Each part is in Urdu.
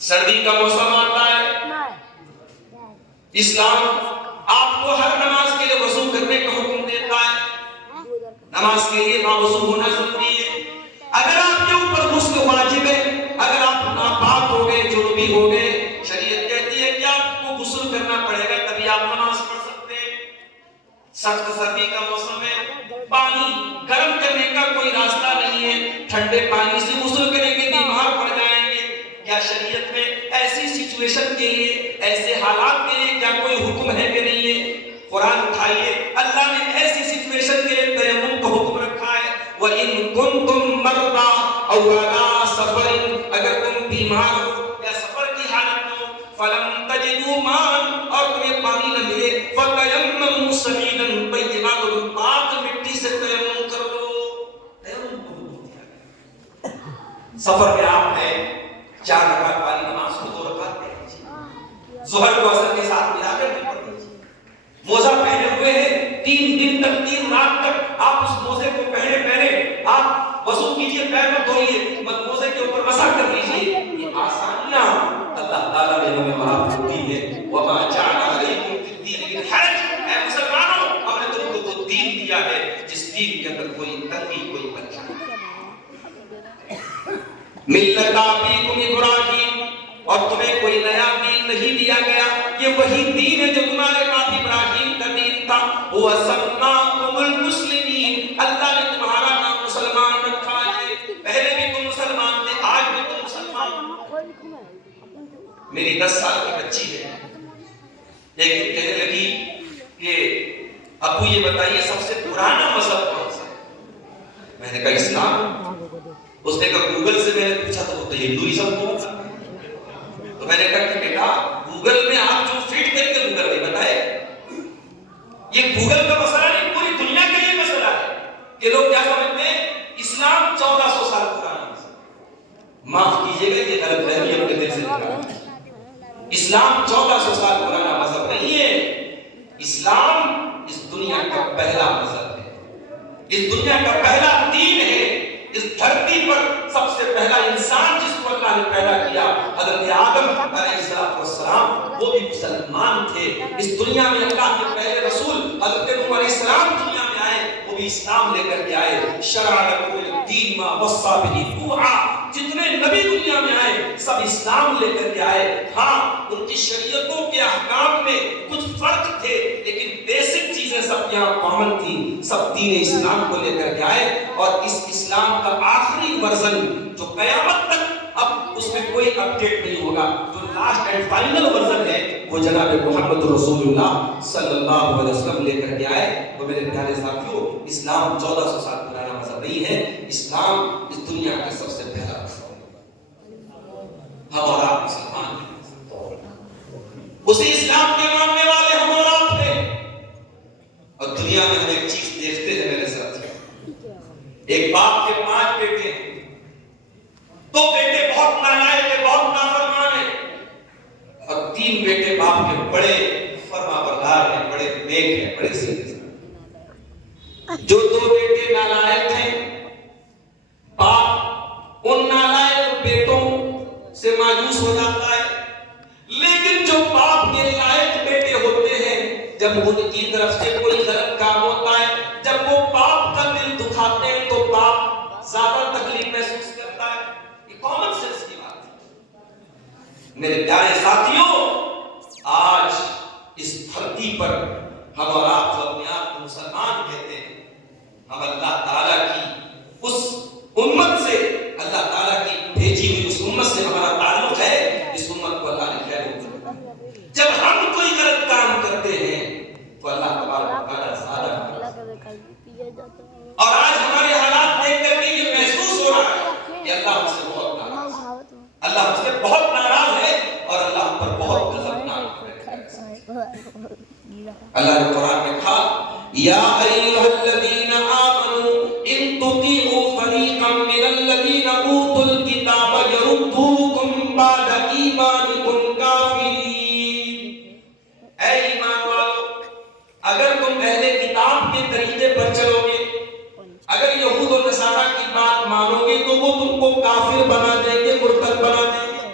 سردی کا موسم آتا ہے، اسلام آپ کو ہر نماز کے لیے وضو کرنے کا حکم دیتا ہے. نماز کے لیے باوضو ہونا ضروری ہے. اگر آپ کے اوپر غسل واجب ہے، اگر آپ ناپاک ہو گئے، جنوبی ہو گئے، شریعت کہتی ہے کہ آپ کو غسل کرنا پڑے گا تبھی آپ نماز پڑھ سکتے ہیں. سخت سردی کا موسم ہے، پانی گرم کرنے کا کوئی راستہ نہیں ہے، ٹھنڈے پانی سے غسل کریں گے بیمار پڑ جائیں گے. کیا شریعت میں ایسی سچویشن کے لیے، ایسے حالات کے لیے کیا کوئی حکم ہے کہ نہیں ہے؟ قرآن اٹھائیے، اللہ نے ایسی سچویشن کے لیے تیمم کا حکم رکھا ہے. وَإِن كُنتُم مَرْضَىٰ أَوْ عَلَىٰ سَفَرٍ، اگر تم بیمار ہو یا سفر کی حالت میں ہو، فَلَمْ تَجِدُوا مَاءً، اور تمہیں پانی نہ ملے، فَتَيَمَّمُوا صَعِيدًا طَيِّبًا، تو تم پاک مٹی سے تیمم کر لو. تیمم کو حکم دیا گیا. سفر میں آپ ہیں، 4 رکعت والی نماز کو 2 رکعت پڑھ لیجیے، ظہر کو عصر کے ساتھ ملا کر بھی پڑھ لیجیے. موزہ پہنے ہوئے ہیں، 3 دن تک 3 رات تک آپ اس موزے کو پہنے آپ وضو کیجئے، پیر کو دھوئیے، موزے کے اوپر مسح کر لیجیے. یہ آسانیاں اللہ تعالیٰ نے ہمیں وہاں دی ہے. وَمَا جَعَلَ عَلَيْكُمْ فِي الدِّينِ مِنْ حَرَجٍ، اے مسلمانوں ہم نے تم کو وہ دین دیا ہے جس دین کے اندر کوئی تنگی، کوئی پریشانی. ملت ابیکم ابراہیم، اور تمہیں کوئی نیا دین نہیں دیا گیا، یہ وہی دین ہے جو تمہارے باپ ابراہیم کا دین تھا. وَسَمَّاكُمُ الْمُسْلِمِينَ، اللہ نے تمہارا نام مسلمان رکھا ہے. پہلے بھی تم مسلمان تھے، آج بھی تم مسلمان. میری 10 سال کی بچی ہے، ایک دن کہنے لگی کہ ابو یہ بتائیے سب سے پرانا مذہب کون سا ہے؟ میں نے کہا اسلام. اس نے کہا گوگل سے میں نے پوچھا تو ہندوازم کون سا؟ تو میں نے کہا کہ بیٹا گوگل میں آپ جو فیڈ کریں گے گوگل نہیں بتائے. یہ گوگل کا مسئلہ نہیں، پوری دنیا کے لیے مسئلہ ہے کہ لوگ کیا سمجھتے ہیں اسلام 1400 سال پرانا مذہب. معاف کیجئے گا یہ غلط فہمی اپنے دل سے نکالیں. اسلام 1400 سال پرانا مذہب نہیں ہے. اسلام اس دنیا کا پہلا مذہب ہے، اس دنیا کا پہلا دین ہے. اس دھرتی پر سب سے پہلا انسان جس کو اللہ نے پیدا کیا حضرت آدم علیہ السلام، وہ بھی مسلمان تھے. اس دنیا میں اللہ کے پہلے رسول حضرت نوح علیہ السلام دنیا میں آئے، وہ بھی اسلام لے کر کے آئے. شرع لکم من الدین ما وصی بہ نوحا، جتنے نبی دنیا میں آئے سب اسلام لے کر کے آئے. ہاں ان کی شریعتوں کے احکام میں کچھ فرق تھے لیکن بیسک چیزیں سب یہاں کامن تھی. سب دین اسلام کو لے کر کے آئے اور اس اسلام کا آخری ورژن جو قیامت تک اب اس میں کوئی اپڈیٹ نہیں ہوگا، جو لاسٹ اینڈ فائنل ورژن ہے وہ جناب محمد رسول اللہ صلی اللہ علیہ وسلم لے کر کے آئے. تو میرے پیارے ساتھیوں، اسلام 1400 سال پرانا مذہب نہیں ہے، اسلام اس دنیا کا سب سے پہلا مذہب ہے. ہم اور آپ مسلمان ہیں، اسی اسلام کے ماننے والے ہم اور آپ ہیں. اور دنیا میں ہم ایک چیز دیکھتے ہیں میرے ساتھ، ایک باپ کے 5 بیٹے ہیں، 2 بیٹے بہت نالائق ہیں، بہت نافرمان ہیں، اور 3 بیٹے باپ کے بڑے فرما بردار ہیں، بڑے نیک ہیں، بڑے سیدھے. جو 2 بیٹے نالائق ہیں، باپ ان نالائق بیٹوں سے مایوس ہو جاتا ہے. لیکن جو باپ کے لائق بیٹے ہوتے ہیں، جب ان کی طرف سے کوئی غلط کام ہوتا ہے، جب وہ باپ کا دل دکھاتے ہیں تو باپ زیادہ تکلیف محسوس کرتا ہے. یہ کامن سینس کی بات ہے. میرے پیارے ساتھیوں، آج اس دھرتی پر ہم اور آپ جو اپنے آپ کو مسلمان کہتے ہیں، ہم اللہ تعالیٰ کی اس امت سے، اللہ تعالیٰ کی بھیجی ہوئی اس امت سے ہمارا تعلق ہے. اس امت کو اللہ نے خیر دیا. جب ہم کوئی غلط کام کرتے ہیں تو اللہ تبارک و تعالیٰ زیادہ کرتا ہے. اور آج ہمارے حالات دیکھ کر کے یہ محسوس ہو رہا ہے کہ اللہ ہم سے بہت ناراض ہے، اللہ ہم سے بہت ناراض ہے اور اللہ ہم پر بہت غضبناک ہے. اللہ نے قرآن میں کہا یا ایھا الذین آمنوا ان تطیعوا فریقا من الذین اوتوا الکتاب یردوکم بعد ایمانکم کافرین. اے ایمان والو، اگر تم اہل کتاب کے طریقے پر چلو گے، اگر یہود و نصارہ کی بات مانو گے تو وہ تم کو کافر بنا دیں گے، مرتد بنا دیں گے.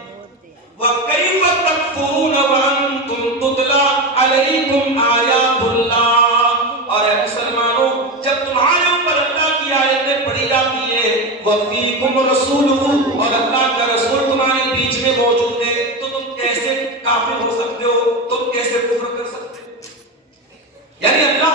ورسولہ، اور اللہ کا رسول تمہارے بیچ میں موجود ہے، تو تم کیسے کافر ہو سکتے ہو؟ تم کیسے کفر کر سکتے ہو؟ یعنی اللہ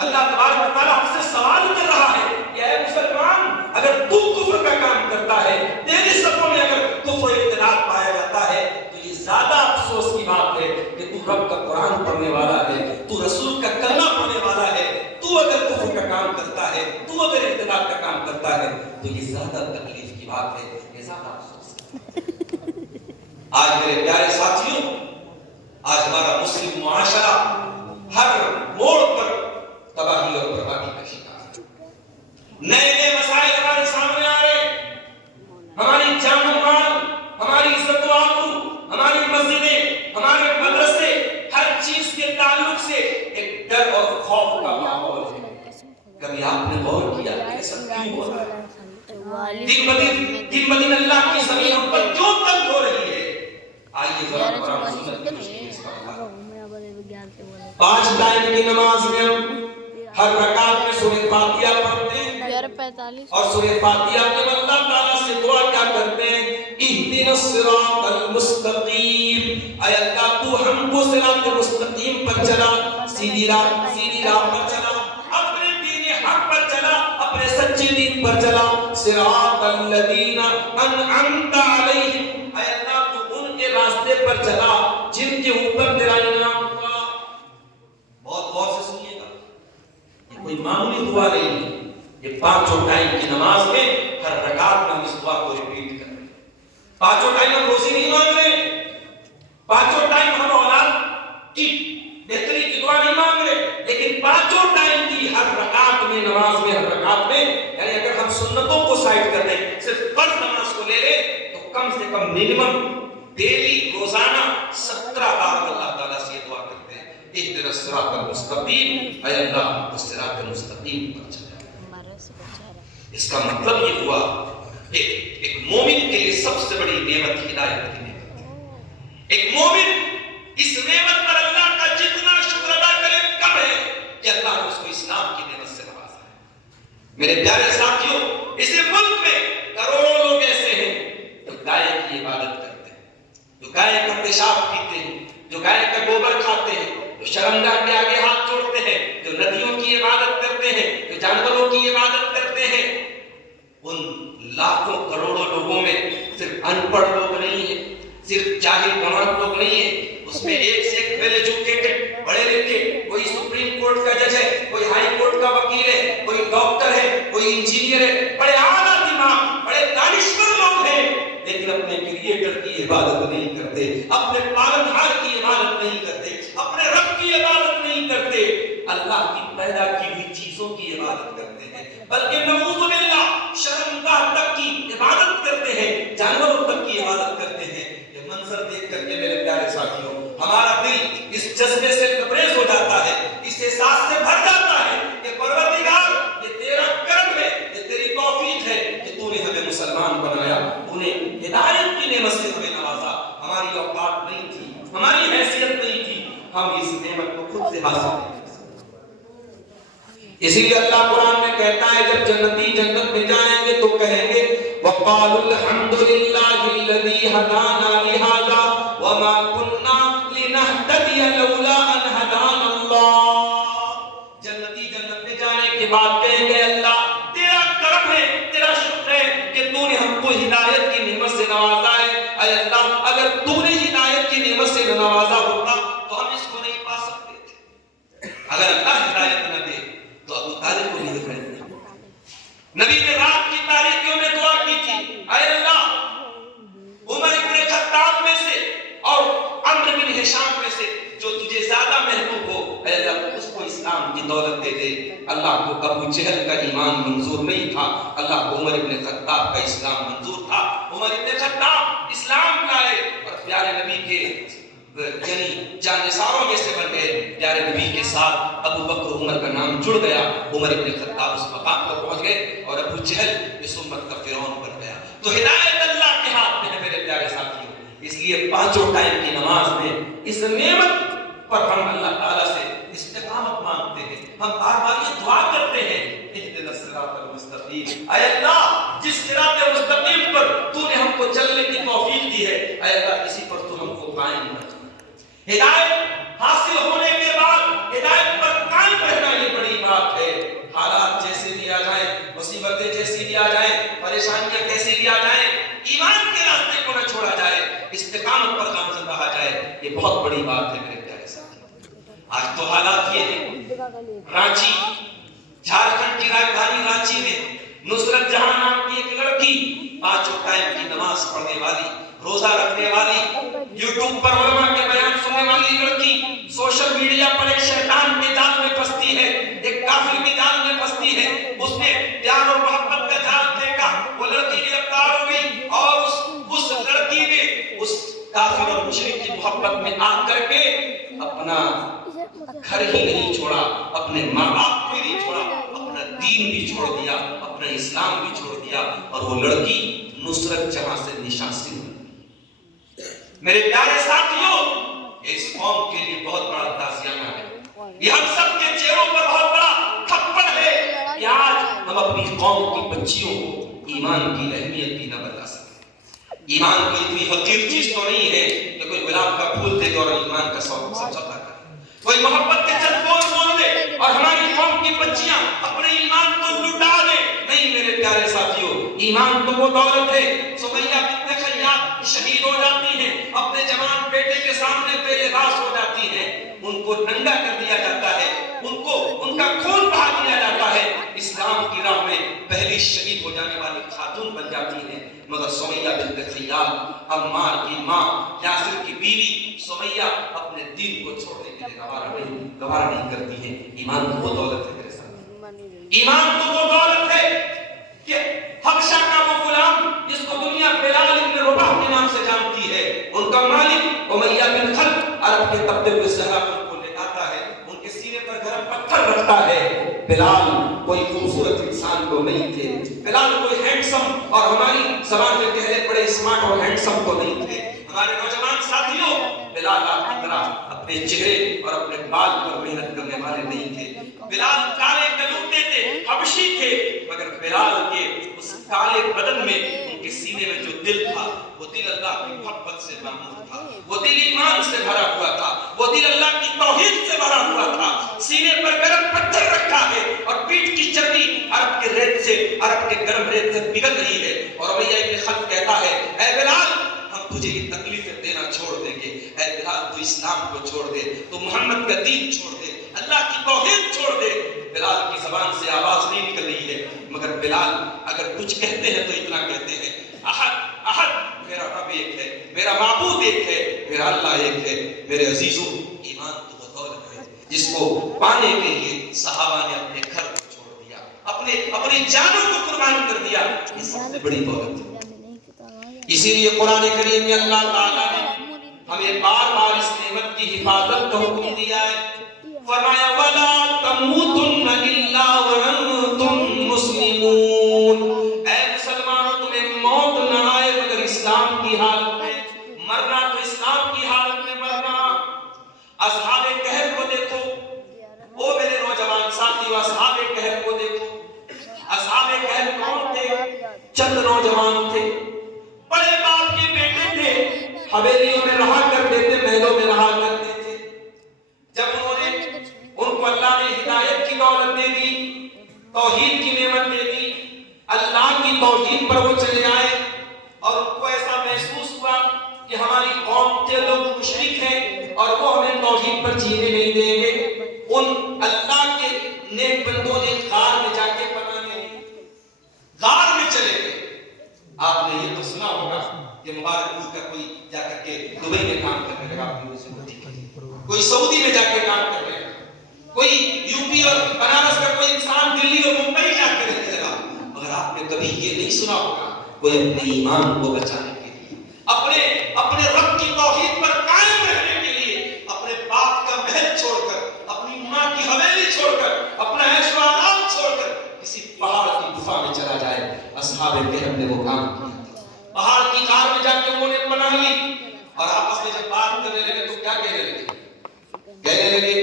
تبارک و تعالیٰ ہم سے سوال کر رہا ہے کہ اے مسلمان، اگر تو کفر کا کام کرتا ہے، تیری صفوں میں اگر کفر ارتداد پایا جاتا ہے، تو یہ زیادہ افسوس کی بات ہے کہ تو رب کا قرآن پڑھنے والا ہے، تو رسول کا کلمہ پڑھنے والا ہے، تو اگر کفر کا کام کرتا ہے، تو اگر ارتداد کا کام کرتا ہے، تو یہ زیادہ تکلیف کی بات ہے، یہ زیادہ افسوس ہے۔ آج میرے پیارے ساتھیوں، آج ہمارا مسلم معاشرہ ہر موڑ پر تباہی اور بربادی کا شکار ہے۔ نئے نئے مسائل ہمارے سامنے آ رہے ہیں، ہماری جان و مال، ہماری عزت و آبرو، ہماری مسجدیں، ہمارے مدرسے، ہر چیز کے تعلق سے ایک ڈر اور خوف کا ماحول ہے۔ کبھی آپ نے غور کیا کہ ایسا کیوں ہو رہا ہے؟ دن بدن اللہ کی زمین ہم پر کیوں تنگ ہو رہی ہے؟ آئیے ذرا قرآن سنت کی روشنی میں اس کا بتا۔ 5 ٹائم کی نماز میں ہم ہر رکعت میں سورہ فاتحہ پڑھتے ہیں، اور سورہ فاتحہ میں اللہ تعالیٰ سے دعا کیا کرتے ہیں؟ اہدنا الصراط المستقیم، اے اللہ تو ہم کو صراط مستقیم پر چلا، سیدھی راہ پر چلا، اپنے دین حق پر چلا، اپنے سچے دین پر چلا، صراط الذین انعمت علیہم، اے اللہ تو ان کے راستے پر چلا جن کے اوپر تیرا انعام ہوا۔ بہت غور سے سنیے گا، یہ کوئی معمولی دعا نہیں ہے، یہ 5 ٹائم کی نماز میں ہر رکعت میں ہم اس دعا کو ریپیٹ کر رہے ہیں۔ 5 ٹائم ہم روزی نہیں مانگ رہے، 5 ٹائم ہم اولاد کی بہتری کی دعا نہیں مانگ رہے، لیکن 5 ٹائم کی ہر رکعت میں، نماز میں، ہر رکعت میں، یعنی اگر ہم سنتوں کو سائڈ کر دیں، صرف فرض نماز کو لے لیں، تو کم سے کم منیمم ڈیلی روزانہ 17 بار اللہ تعالیٰ سے یہ دعا کرتے ہیں، اہدنا الصراط المستقیم، اے اللہ اس صراط المستقیم پر چلا۔ اس کا مطلب یہ ہوا ایک مومن کے لیے سب سے بڑی نعمت ہدایت کی نعمت۔ ایک مومن اس نعمت پر اللہ کا جتنا شکر ادا کرے کم ہے کہ اللہ نے اس کو اسلام کی نعمت سے نوازا ہے۔ میرے پیارے ساتھیوں، اس ملک میں کروڑوں لوگ ایسے ہیں جو گائے کی عبادت کرتے ہیں، جو گائے کا پیشاب پیتے ہیں، جو گائے کا گوبر کھاتے ہیں، جو شرمگاہ کے آگے ہاتھ جوڑتے ہیں، جو ندیوں کی عبادت کرتے ہیں، جو جانوروں کی عبادت کرتے ہیں۔ ان لاکھوں کروڑوں لوگوں میں صرف ان پڑھ لوگ نہیں ہیں، صرف جاہل گنوان لوگ نہیں ہیں، اس میں ایک سے ایک ویل ایجوکیٹڈ، پڑھے لکھے، کوئی سپریم کورٹ کا جج ہے، کوئی ہائی کورٹ کا وکیل ہے، کوئی ڈاکٹر ہے، کوئی انجینئر ہے، بڑے اعلیٰ دماغ، بڑے دانشور لوگ ہیں، لیکن اپنے کریٹر کی عبادت نہیں کرتے، اپنے پالنہار کی عبادت نہیں کرتے، اپنے رب کی عبادت نہیں کرتے، اللہ کی پیدا کی ہوئی چیزوں کی عبادت کرتے ہیں، بلکہ نعوذ باللہ شرمگاہ تک کی عبادت کرتے ہیں، جانوروں تک کی عبادت کرتے ہیں۔ یہ منظر دیکھ کر کے میرے پیارے ساتھیوں، ہمارا دل اس جذبے سے لبریز ہو جاتا ہے، اس احساس سے بھر جاتا ہے کہ پروردگار یہ تیرا کرم ہے، یہ تیری توفیق ہے کہ تو نے ہمیں مسلمان بنایا، تو نے ہدایت کی نعمت سے ہمیں نوازا۔ ہماری اوقات نہیں تھی، ہماری حیثیت نہیں تھی، ہم اس نعمت کو خود سے حاصل کریں۔ اسی لیے اللہ قرآن میں کہتا ہے جب جنتی جنت میں جائیں گے تو کہیں گے وَقَالُوا الْحَمْدُ لِلَّهِ الَّذِي هَدَانَا لِهَذَا وَمَا كُنَّا لِنَهْتَدِيَ لَوْلَا أَنْ هَدَانَا اللَّهُ۔ جنتی جنت میں جانے کے بعد کہیں گے اللہ تیرا کرم ہے، تیرا شکر ہے کہ تو نے ہم کو ہدایت کی نعمت سے نوازا ہے۔ اے اللہ اگر تو نے ہدایت کی نعمت سے نوازا ہوتا تو ہم اس کو نہیں پا سکتے تھے۔ اگر اللہ ہدایت نہ دے تو ابو طالب کو نہیں دکھائیں گے۔ نبی نے رات کی تاریکیوں میں دعا کی تھی، اے اللہ عمر بن خطاب میں سے اور عمرو بن ہشام میں سے جو تجھے زیادہ محبوب ہو، اے اللہ اس کو اسلام کی دولت دے دے۔ اللہ کو ابو جہل کا ایمان منظور نہیں تھا، اللہ کو عمر بن خطاب کا اسلام منظور تھا۔ عمر بن خطاب اسلام لائے اور پیارے نبی کے یعنی جانثاروں میں سے بن گئے۔ پیارے نبی کے ساتھ ابو بکر عمر کا نام جڑ گیا، عمر ابن خطاب اس مقام پر پہنچ گئے اور ابو جہل اس امت کا فرعون بن گیا۔ تو ہدایت اللہ کے ہاتھ میں ہے میرے پیارے ساتھیوں۔ اس لیے 5 ٹائم کی نماز میں اس نعمت پر ہم اللہ تعالیٰ سے استقامت مانگتے ہیں، ہم بار بار یہ دعا کرتے ہیں اہدنا الصراط المستقیم، اے اللہ جس صراط مستقیم پر تو نے ہم کو چلنے کی توفیق دی ہے، اے اللہ اسی پر تو ہم کو قائم رکھ۔ ہدایت حاصل ہونے کے بعد ہدایت پر قائم رہنا یہ بڑی بات ہے۔ حالات جیسے بھی آ جائیں، مصیبتیں جیسی بھی آ جائیں، پریشانیاں کیسی بھی آ جائیں، ایمان کے راستے کو نہ چھوڑا جائے، استقامت پر گامزن رہا جائے، یہ بہت بڑی بات ہے میرے پیارے ساتھی۔ آج تو حالات یہ ہیں، رانچی، جھارکھنڈ کی راجدھانی رانچی میں نصرت جہاں نام کی ایک لڑکی، 5 ٹائم کی نماز پڑھنے والی، روزہ رکھنے والی، یوٹیوب پر علماء کے بیان سننے والی لڑکی، سوشل میڈیا پر ایک شیطان کے جال میں پھنستی ہے، ایک کافر کے جال میں پھنستی ہے۔ اس نے پیار اور محبت کا جال پھینکا، وہ لڑکی گرفتار ہو گئی، اور اس لڑکی نے اس کافر اور مشرک کی محبت میں آ کر کے اپنا گھر ہی نہیں چھوڑا، اپنے ماں باپ کو ہی نہیں چھوڑا، اپنا دین بھی چھوڑ دیا، اپنا اسلام بھی چھوڑ دیا، اور وہ لڑکی نصرت جہاں سے نشاسی ہوئی۔ میرے پیارے ساتھیوں، اس قوم کے لیے بہت بڑا تعزیانہ ہے، یہ ہم سب کے چہروں پر بہت بڑا تھپڑ ہے کہ آج ہم اپنی قوم کی بچیوں کو ایمان کی اہمیت بھی نہ بتا سکتے۔ ایمان کوئی اتنی حقیر چیز تو نہیں ہے کہ کوئی گلاب کا پھول دے دے اور ایمان کا سمجھوتا کرے، کوئی محبت کے چند بول دے اور ہماری قوم کی بچیاں اپنے ایمان کو لٹا دے۔ نہیں میرے پیارے ساتھیوں، ایمان تو وہ دولت ہے۔ سمیہ بنت خیاط شہید ہو جاتی ہیں، اپنے جوان بیٹے کے سامنے پہلے راس ہو جاتی ہیں، ان کو ننگا کر دیا جاتا ہے، ان کا خون بہا دیا جاتا ہے، اسلام کی راہ میں پہلی شہید ہو جانے والی خاتون بن جاتی ہیں۔ مگر سمیہ بنت خیاط، عمار کی ماں، یاسر کی بیوی سمیہ اپنے دین کو چھوڑنے کے لیے گوارا نہیں کرتی ہیں۔ ایمان تو وہ دولت ہے میرے ساتھ، ایمان تو وہ دولت ہے کہ حبشہ کا وہ غلام جس کو دنیا بلال ابن رباح کے نام سے جانتی ہے، ان کا مالک امیہ بن خلف عرب کے تبتے ہوئے صحرا پر کو لے آتا ہے، ان کے سینے پر گرم پتھر رکھتا ہے۔ بلال کوئی خوبصورت انسان تو نہیں تھے، بلال کوئی ہینڈسم اور ہماری زبان میں کہہ لیں بڑے اسمارٹ اور ہینڈسم تو نہیں تھے۔ ہمارے نوجوان ساتھیوں، بلال آپ کی طرح اپنے چہرے اور اپنے بال پر محنت کرنے والے نہیں تھے۔ بلال کالے کلوٹے تھے، حبشی تھے، مگر بلال کے اس کالے بدن میں، ان کے سینے میں جو دل تھا، وہ دل اللہ کی محبت سے معمور تھا، وہ دل ایمان سے بھرا ہوا تھا، وہ دل اللہ کی توحید سے بھرا ہوا تھا۔ سینے پر گرم پتھر رکھا ہے اور پیٹھ کی چربی عرب کے ریت سے، عرب کے گرم ریت سے پگھل رہی ہے، اور امیہ ابن خلف کہتا ہے، اے بلال ہم تجھے یہ تکلیفیں دینا چھوڑ دیں گے، اے بلال تو اسلام کو چھوڑ دے، تو محمد کا دین چھوڑ دے، اللہ کی توحید چھوڑ دے۔ بلال کی زبان سے آواز نہیں نکل رہی ہے، مگر بلال اگر کچھ کہتے ہیں تو اتنا کہتے ہیں، احد احد، میرا رب ایک ہے، میرا معبود ایک ہے، میرا اللہ ایک ہے۔ میرے عزیزوں، ایمان تو وہ دولت ہے جس کو پانے کے لیے صحابہ نے اپنے گھر کو چھوڑ دیا، اپنی جانوں کو قربان کر دیا، یہ سب سے بڑی دولت ہے۔ اسی لیے قرآن کریم میں اللہ تعالیٰ نے ہمیں بار بار اس نعمت کی حفاظت کا حکم دیا ہے، فرمایا وَلَا تَمُوتُنَّ إِلَّا وَأَنْتُمْ مُسْلِمُونَ، اے مسلمانوں تمہیں موت نہ آئے مگر اسلام کی حالت میں مرنا، تو اسلام کی حالت میں مرنا۔ اصحاب کہف کو دیکھو، او میرے نوجوان ساتھیو، اصحاب کہف کو دیکھو۔ اصحاب کہف کون تھے؟ چند نوجوان تھے، بڑے باپ کے بیٹے تھے، حویلیوں میں رہا کرتے تھے، محلوں میں رہا کرتے تھے۔ جب ان کو اللہ نے ہدایت کی دولت دے دی، توحید کی نعمت دے دی، اللہ کی توحید پر وہ چلے آئے، اور ان کو ایسا محسوس ہوا کہ ہماری قوم کے لوگ مشرک ہیں اور وہ ہمیں توحید پر جینے نہیں دیں گے۔ ان اللہ کے نیک بندوں نے غار میں جا کے پناہ لے لی، غار میں چلے گئے۔ آپ نے یہ تو سنا ہوگا کہ مبارک پور کا کوئی جا کر کے دبئی میں کام کرنے لگا، کوئی سعودی میں جا کے کام کرنے لگا، کوئی یوپی اور بنارس کا کوئی انسان دلی اور ممبئی جا کے رہنے لگا، مگر آپ نے کبھی یہ نہیں سنا ہوگا کوئی اپنے ایمان کو بچانے کے لیے، اپنے رب کی توحید پر قائم رہنے کے لیے، اپنے باپ کا محل چھوڑ کر، اپنی ماں کی حویلی چھوڑ کر، اپنا عیش و آرام چھوڑ کر کسی پہاڑ کی گفا میں چلا جائے۔ اصحاب کہف نے وہ کام کیا، پہاڑ کی غار میں جا کے انہوں نے پناہ لی، اور آپس میں جب بات کرنے لگے تو کیا کہنے لگے؟ کہنے لگے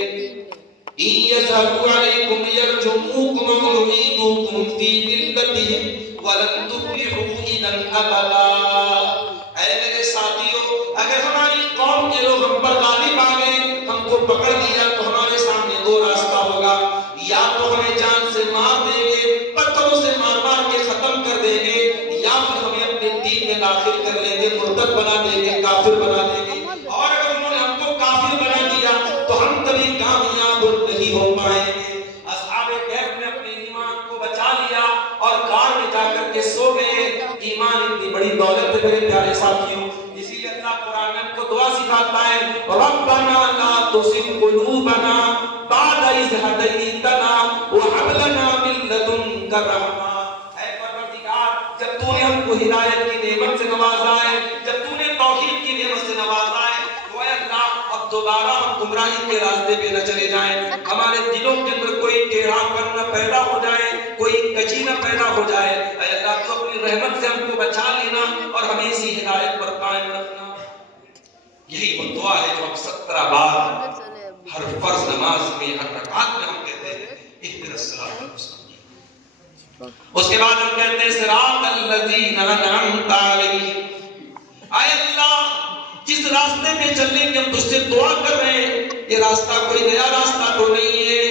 إِن يَظْهَرُوا عَلَيْكُمْ يَرْجُمُوكُمْ أَوْ يُعِيدُوكُمْ فِي مِلَّتِهِمْ وَلَن غلبا. اے میرے ساتھیوں، اگر ہماری قوم کے لوگ ہم پر غالب آ گئے، ہم کو پکڑ لیا، تو ہمارے سامنے دو راستہ ہوگا. یا تو ہمیں جان سے مار دیں گے، پتھروں سے مار مار کے ختم کر دیں گے، یا پھر ہمیں اپنے دین میں داخل کر لیں گے، مرتد بنا دیں گے، کافر بنا دیں گے. اور اگر انہوں نے ہم کو کافر بنا دیا تو ہم کبھی کامیاب نہیں ہو پائیں گے. اصحاب کہف نے اپنے ایمان کو بچا لیا اور غار میں جا کر کے سو گئے. ایمان اتنی بڑی دولت ہے میرے پیارے ساتھیوں، اسی لیے اللہ قرآن میں ہم کو دعا سکھاتا ہے، ربنا لا تزغ قلوبنا بعد إذ هديتنا وهب لنا من لدنك رحمة. اے پروردگار، جب تو نے ہم کو ہدایت کی نعمت سے نوازا ہے، جب تو نے توحید کی نعمت سے نوازا ہے، تو اے اللہ اب دوبارہ ہم گمراہی کے راستے پہ نہ چلے جائیں، ہمارے دلوں کے اندر کوئی ٹیڑھا پن نہ پیدا ہو جائے، کوئی کجی نہ پیدا ہو جائے. اے اللہ تو اپنی رحمت سے ہم کو بچا لینا اور ہمیں اسی ہدایت پر قائم رکھنا. یہی وہ دعا ہے جو ہم 17 بار ہر فرض نماز میں، ہر رکعت میں ہم کہتے ہیں اهدنا الصراط المستقیم. اس کے بعد ہم کہتے ہیں صراط الذین انعمت علیہم. اے اللہ، جس راستے پہ چلنے کی ہم تجھ سے دعا کر رہے ہیں، یہ راستہ کوئی نیا راستہ تو نہیں ہے،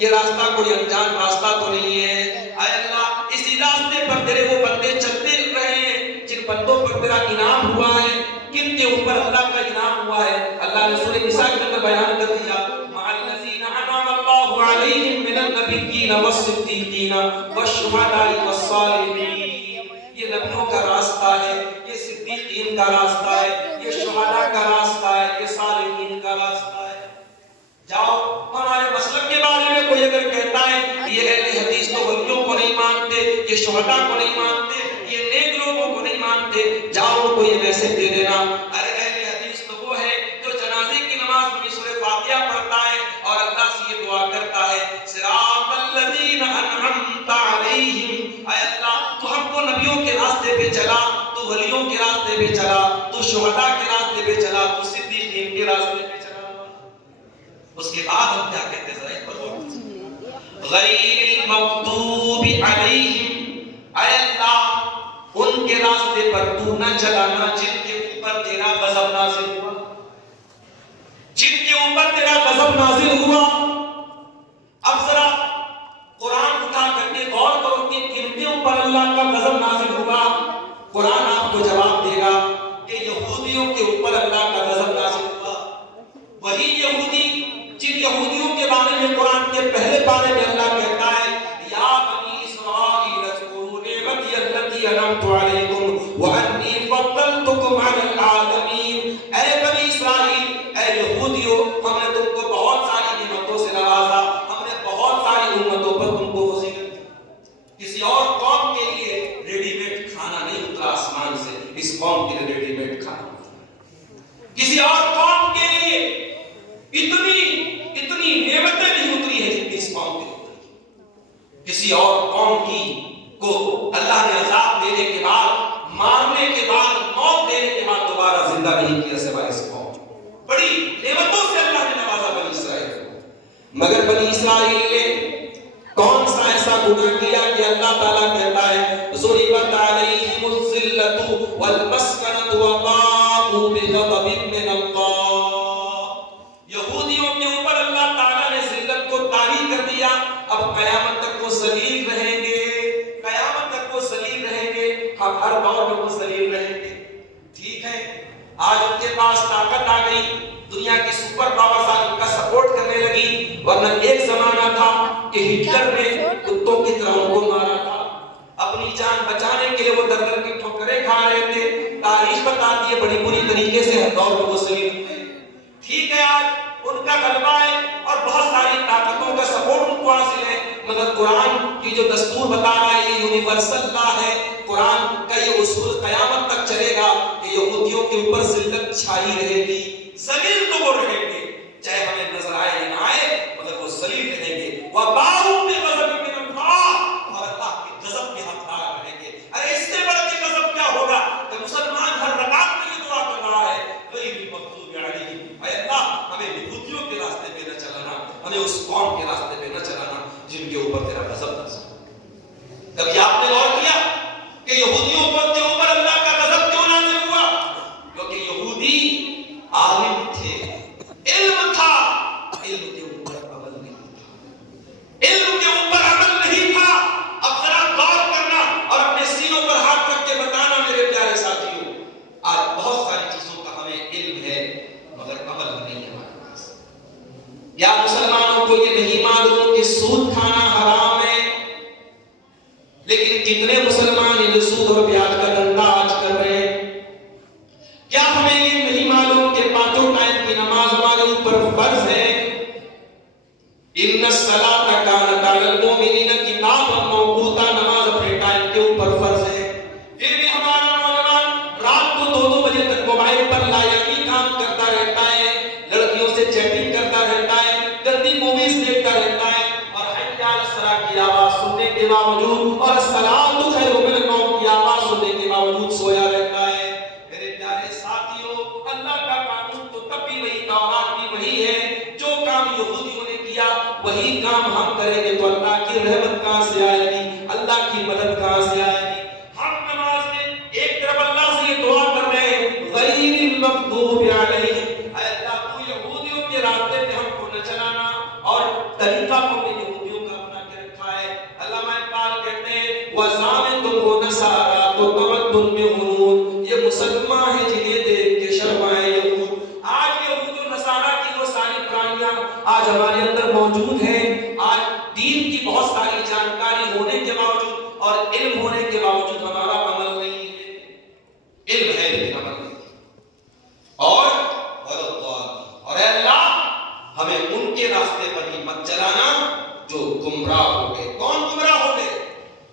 یہ راستہ کوئی انجان راستہ تو نہیں ہے. اے اللہ، اسی راستے پر تیرے وہ بندے چلتے رہے ہیں جن بندوں پر تیرا انعام ہوا ہے. کن کے اوپر اللہ کا انعام ہوا ہے؟ اللہ نے سورہ نساء کے اندر بیان کر دیا، مع الذین انعم اللہ علیہم من النبیین والصدیقین والشہداء والصالحین. یہ نبیوں کا راستہ ہے، یہ صدیقین کا راستہ ہے، یہ شہداء کا راستہ ہے، یہ صالحین کا راستہ ہے. جاؤ، ہمارے مسلک کے بارے میں کوئی اگر کہتا ہے یہ اہل حدیث تو ولیوں کو نہیں مانتے، یہ شہداء کو نہیں مانتے، یہ نیک لوگوں کو نہیں مانتے، جاؤ ان کو یہ میسج دے دینا. ارے اہل حدیث تو وہ ہے جو جنازے کی نماز میں سورہ فاتحہ پڑھتا ہے اور اللہ سے یہ دعا کرتا ہے، صراط الذین انعمت علیہم. اے اللہ، تو ہم کو نبیوں کے راستے پہ چلا، تو ولیوں کے راستے پہ چلا، تو شہداء کے راستے پہ چلا، تو صدیقین کے راستے پہ چلا. اس کے بعد ہم کیا کہتے ہیں ذرا ایک بار، غیر المغضوب علیہم. اے اللہ، ان کے راستے پر تو نہ چلانا جن کے اوپر تیرا غضب نازل ہوا، جن کے اوپر تیرا غضب نازل ہوا. اب ذرا قرآن اٹھا کر کے غور کرو کہ کن کے اوپر اللہ کا غضب نازل ہوا. قرآن آپ کو جواب دے گا کہ یہودیوں کے اوپر اللہ کا غضب نازل ہوا. وہی یہودی جن یہودیوں کے بارے میں قرآن کے پہلے پارے میں اللہ کہتا ہے، یا بنی اسرائیل اذکروا نعمتی التي انعمت علیکم وانی فضلتکم علی العالمین. اے بنی اسرائیل، اے یہودیوں، ہم نے تم کو بہت ساری نعمتوں سے نوازا، ہم نے بہت ساری امتوں پر تم کو فضیلت دی. کسی اور قوم کے لیے ریڈی میڈ کھانا نہیں اترا آسمان سے، اس قوم کے لیے ریڈی میڈ کھانا اترا. کسی اور قوم کے لیے اتنی نعمتیں نہیں اتری ہیں جتنی اس قوم کے اتری. کسی اور قوم کی کو اللہ نے عذاب دینے کے بعد، مارنے کے بعد، موت دینے کے بعد دوبارہ زندہ نہیں کیا سوائے اس قوم. بڑی نعمتوں سے اللہ نے نوازا بنی اسرائیل کو. مگر بنی اسرائیل نے کون سا ایسا گناہ کیا کہ اللہ تعالیٰ کہتا ہے ضربت علیہم الذلۃ والمسکنۃ وباءوا بغضب من اللہ. یہودیوں کے اوپر اللہ تعالیٰ نے ذلت کو طاری کر دیا. اب قیامت تک وہ ذلیل رہیں گے، قیامت تک وہ ذلیل رہیں گے. ہم ہر دور میں وہ ذلیل رہیں گے. ٹھیک ہے، آج ان کے پاس طاقت آ گئی، دنیا کی سپر پاورز ان کا سپورٹ کرنے لگی. ورنہ ایک زمانہ تھا کہ ہٹلر نے کتوں کی طرح ان کو مارا تھا. اپنی جان بچانے کے لیے وہ در در کی ٹھوکریں کھا رہے تھے. تاریخ بتاتی ہے بڑی بری طریقے سے ہر دور میں وہ ذلیل تھے. ٹھیک ہے، آج ان کا غلبہ ہے اور بہت ساری طاقتوں کا سپورٹ ان کو حاصل ہے. مگر قرآن کی جو دستور بتا رہا ہے یہ یونیورسل لا ہے. قرآن کا یہ اصول قیامت تک چلے گا کہ یہودیوں کے اوپر ذلت چھائی رہے گی. ذلیل تو وہ رہیں گے، چاہے ہمیں نظر آئے یا نہ آئے، مگر وہ ذلیل رہیں گے. وَبَاءُوا بِغَضَبٍ مِّنَ اللَّهِ، اور اللہ کے غضب کے حقدار رہیں گے. ارے اس سے بڑھ کے غضب کیا ہوگا کہ مسلمان ہر رکعت میں یہ دعا کر رہا ہے، غیر المغضوب علیہم. اے اللہ، ہمیں یہودیوں کے راستے پہ نہ چلانا، ہمیں اس قوم کے راستے پہ نہ چلانا جن کے اوپر تیرا غضب نازل. کبھی آپ نے غور کیا کہ یہودیوں کے اوپر اللہ کا المغضوب علیہم، اے اللہ تو یہودیوں کے راستے پہ ہم کو نہ چلانا اور طریقہ کو بھی یہودیوں کا بنا کے رکھا ہے۔ علامہ اقبال کہتے ہیں وَزَامِتُمْ وَنَصَارَىٰ تو تمدن میں غرور، یہ مسلمان ہیں جنہیں دیکھ کے شرمائے یہود۔ آج یہود و نصارہ کی وہ ساری برائیاں آج ہمارے اندر موجود ہیں۔ آج دین کی بہت ساری جانکاری ہونے کے باوجود اور علم ہونے کے باوجود ہمارا عمل نہیں ہے۔ علم ہے لیکن عمل نہیں۔ اور اے اللہ ہمیں ان کے راستے پر ہی مت چلانا جو گمراہ ہو گئے۔ کون گمراہ ہو گئے؟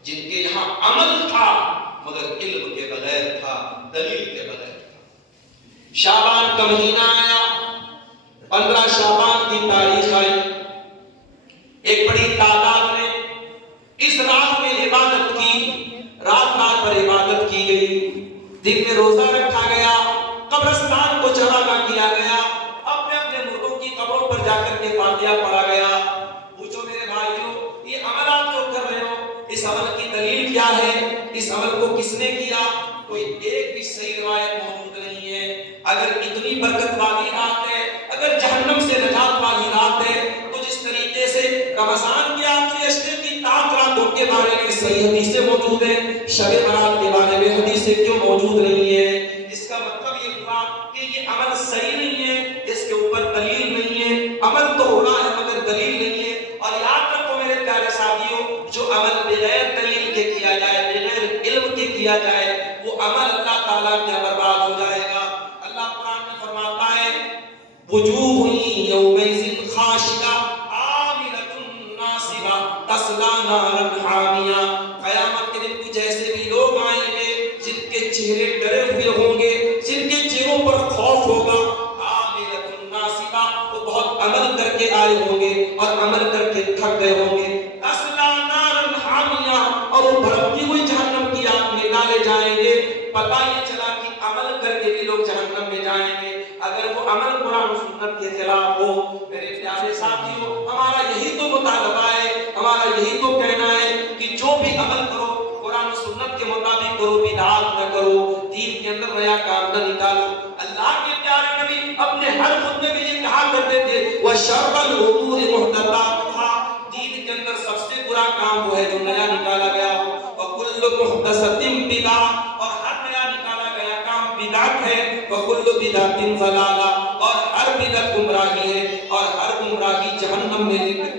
جن کے یہاں عمل تھا مگر علم کے بغیر تھا، دلیل کے بغیر تھا۔ شعبان کا مہینہ آیا، 15 شعبان کی تاریخ آئی، ایک بڑی تعداد نے اس رات میں عبادت کی، رات رات پر عبادت کی گئی، دن میں روزہ رکھا گیا، قبرستان کو چراغاں کیا گیا، اپنے اپنے مردوں کی قبروں پر جا کر کے فاتحہ پڑھا گیا۔ پوچھو میرے بھائیوں، یہ عمل آپ جو کر رہے ہو، اس عمل کی دلیل کیا ہے؟ اس عمل کو کس نے کیا؟ کوئی ایک بھی صحیح روایت موجود نہیں ہے۔ اگر اتنی برکت والی رات ہے، اگر جہنم سے نجات والی رات ہے، تو جس طریقے سے رمضان کے آخری اشرے کی تاک راتوں کے بارے میں صحیح حدیثیں موجود ہیں، شب برات کے بارے میں حدیثیں کیوں موجود نہیں ہیں؟ اس کا مطلب یہ ہوا کہ یہ عمل صحیح نہیں ہے، اس کے اوپر دلیل نہیں ہے۔ عمل تو ہو رہا ہے مگر دلیل نہیں ہے۔ اور یاد رکھو میرے پیارے ساتھیوں، جو عمل بغیر دلیل کے کیا جائے، بغیر علم کے کیا جائے، وہ عمل اللہ تعالیٰ کے برباد ہو جائے گا۔ اللہ قرآن میں فرماتا ہے وجوہ یومئذ خاشعہ عاملۃ ناصبہ تصلیٰ نارا حامیہ، قیامت کے دن کچھ ایسے بھی لوگ آئیں گے جن کے چہرے ڈرے ہوئے ہوں گے، جن کے چہروں پر خوف ہوگا، عاملۃ ناصبہ، وہ بہت عمل کر کے آئے ہوں گے اور عمل کر کے تھک گئے ہوں گے، تصلیٰ نارا حامیہ، اور وہ بھڑکتی ہوئی جہنم کی آگ میں ڈالے جائیں گے۔ پتہ یہ چلا کہ عمل کر کے بھی لوگ جہنم میں جائیں گے اگر وہ عمل قرآن و سنت کے خلاف ہو۔ میرے پیارے ساتھیوں، ہمارا یہی تو مطالبہ ہے، ہمارا یہی تو کہنا ہے کہ جو بھی عمل کرو قرآن و سنت کے مطابق کرو، بدعات نہ کرو، دین کے اندر نیا کام نہ نکالو۔ اللہ کے پیارے نبی اپنے ہر خطبے میں یہ کہا کرتے تھے وَشَرَّ الْأُمُورِ مُحْدَثَاتُهَا، دین کے اندر سب سے برا کام وہ ہے جو نیا نکالا گیا ہو، وَكُلُّ مُحْدَثَةٍ بِدْعَةٌ، اور ہر نیا نکالا گیا کام بدعت ہے، وَكُلُّ بِدْعَةٍ ضَلَالَةٌ، اور ہر بدعت گمراہی ہے، اور ہر گمراہی جہنم میں لے کر